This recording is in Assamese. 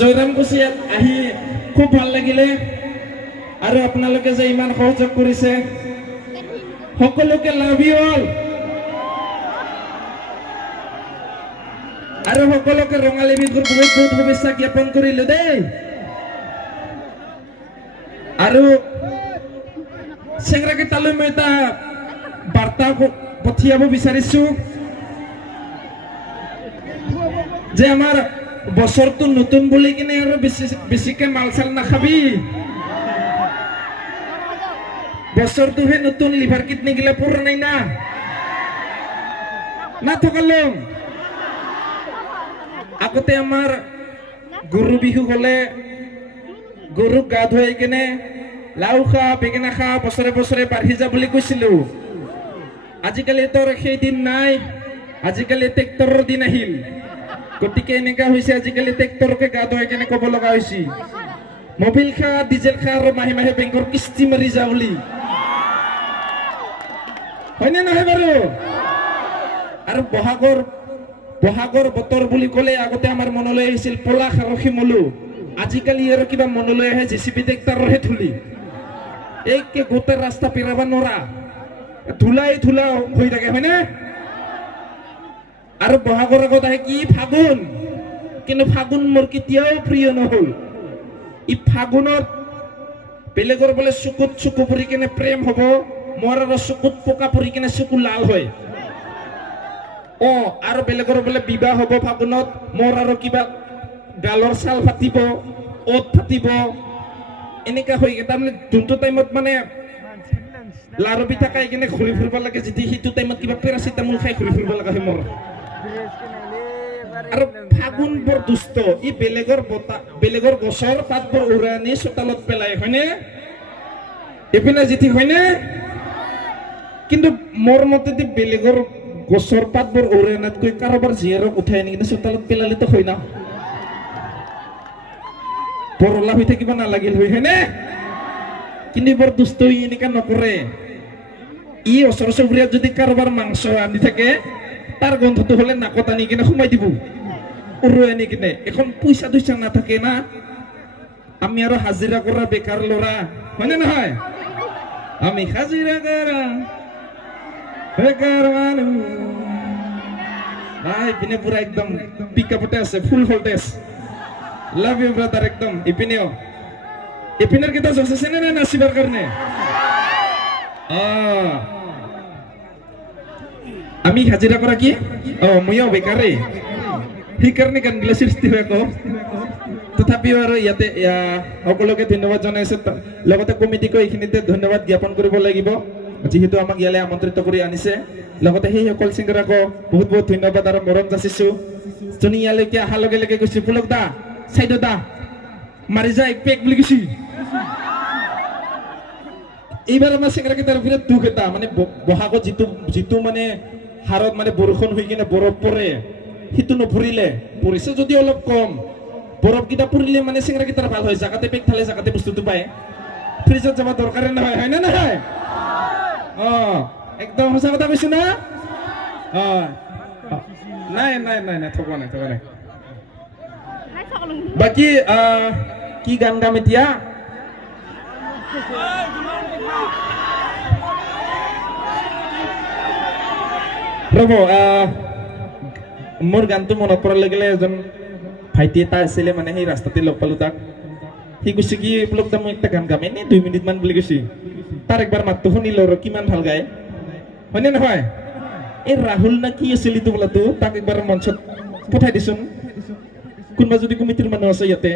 জয়ৰাম কুছিয়াত আহি খুব ভাল লাগিলে আৰু আপোনালোকে যে ইমান সহযোগ কৰিছে সকলোকে লাভ ইউ অল আৰু সকলোকে ৰঙালী বিহুৰ বহুত বহুত শুভেচ্ছা জ্ঞাপন কৰিলো দেই আৰু চেংৰাকেইটালৈ মই এটা বাৰ্তা পঠিয়াব বিচাৰিছো যে আমাৰ বছৰটো নতুন বুলি কিনে আৰু বেছিকে মাল চাল নাখাবি বছৰটোহে নতুন লিভাৰ কিডনি গিলা পুৰণাই না থকালো আগতে আমাৰ গৰু বিহু হলে গৰুক গা ধুৱাই কিনে লাও খা বেঙেনা খা বছৰে বছৰে বাঢ়ি যা বুলি কৈছিলো আজিকালি তোৰ সেই দিন নাই আজিকালি ট্ৰেক্টৰৰ দিন আহিল গতিকে এনেকা হৈছে আজিকালি ট্ৰেক্টৰকে গা ধুৱাই কিনে ক'ব লগা হৈছে মোবিল খা ডিজেল খা আৰু মাহে মাহে বেংকৰ কিস্তি মাৰি যা বুলি হয়নে নহয় বাৰু আৰু বহাগৰ বতৰ বুলি ক'লে আগতে আমাৰ মনলৈ আহিছিল পলাশ আৰু শিমলু আজিকালি আৰু কিবা মনলৈ আহে জেচিবি ট্ৰেক্টৰৰহে ধূলি এইকে গোটেই ৰাস্তা পেৰাব নোৱাৰা ধূলাই ধূলা হৈ থাকে হয়নে আৰু বহাগৰ আগত আহে কি ফাগুন কিন্তু ফাগুন মোৰ কেতিয়াও প্ৰিয় নহল ই ফাগুনত বেলেগৰ বোলে চকুত চকু পৰি কিনে প্ৰেম হব মোৰ আৰু চকুত পকা পৰি কিনে চকু লাল হয় আৰু বেলেগৰ বোলে বিবাহ হব ফাগুনত মোৰ আৰু কিবা গালৰ ছাল ফাটিব ওঠ ফাটিব এনেকা হৈ তাৰমানে যোনটো টাইমত মানে লাৰু পিঠা খাই কিনে ঘূৰি ফুৰিব লাগে যেতিয়া সেইটো টাইমত কিবা পেৰাচিটামল খাই ঘূৰি ফুৰিব লগা হয় মোৰ আৰু ফাগুন বৰ দুষ্ট ই বেলেগৰ গছৰ পাতবোৰ উৰাই আনি চোতালত পেলাই হয়নে এইপিনে জিঠি হয়নে কিন্তু মোৰ মতেদি বেলেগৰ গছৰ পাতবোৰ উৰাই আনাতকৈ কাৰোবাৰ জীয়েৰক উঠাই আনি কিনে চোতালত পেলালেতো হয় না বৰলা হৈ থাকিব নালাগিল হয়নে কিন্তু বৰ দুষ্ট ই এনেকা নকৰে ই ওচৰ চুবুৰীয়াত যদি কাৰোবাৰ মাংস আনি থাকে তাৰ গন্ধটো হলে নাকত আনি কিনে সোমাই দিব উৰুৱাই আনি কিনে এখন পইচা দুইচা নাথাকে না আমি আৰু হাজিৰা কৰা বেকাৰ ল'ৰা হয়নে নহয় আমি হাজিৰা কৰা বেকাৰ মানুহ নাই পিনে পুৰা একদম পিকআপতে আছে ফুল ভল্টেজ লাভ ইউ ব্ৰাদাৰ একদম ইপিনেৰ কেইটা জচ আছে নে নাচিবৰ কাৰণে আমি হাজিৰা কৰা কি ময়ো বেকাৰে সেইকাৰণে গানগিলা সৃষ্টি হয় আকৌ তথাপিও আৰু ইয়াতে সকলোকে ধন্যবাদ জনাইছো লগতে কমিটিকো এইখিনিতে ধন্যবাদ জ্ঞাপন কৰিব লাগিব যিহেতু আমাক ইয়ালৈ আমন্ত্ৰিত কৰি আনিছে লগতে সেই সকল ছিংগাৰকো বহুত বহুত ধন্যবাদ আৰু মৰম যাচিছো যোনে ইয়ালৈকে অহাৰ লগে লগে কৈছে পুলক দা চাইড দা মাৰি যায় পেক বুলি কৈছে এইবাৰ আমাৰ ছিংগাৰকেইটাৰ বিৰাট দুখ এটা মানে বহাগত যিটো মানে হাৰত মানে বৰষুণ হৈ কিনে বৰফ পৰে সেইটো নপৰিলে পৰিছে যদি অলপ কম বৰফকেইটা পৰিলে মানে ছিংগাৰকেইটাৰ ভাল হয় জাগাতে পেক থালে জাগাতে বস্তুটো পায় ফ্ৰিজত যাব দৰকাৰে নহয় হয়নে নহয় একদম সঁচা কথা কৈছো না নাই নাই নাই নাই থকা নাই বাকী কি গান গাম এতিয়া ৰব মোৰ গানটো মনত পৰাৰ লাগিলে এজন ভাইটি এটা আছিলে মানে সেই ৰাস্তাতে লগ পালো তাক সি কৈছে কি পুলক দা মই একটা গান গাম এনেই 2 মিনিট মান বুলি কৈছে তাৰ একবাৰ মাতটো শুনিলো আৰু কিমান ভাল গায় হয়নে নহয় এই ৰাহুল না কি আছিল ইটো বোলাটো তাক একবাৰ মঞ্চত পঠাই দিছোন কোনোবা যদি কমিটিৰ মানুহ আছে ইয়াতে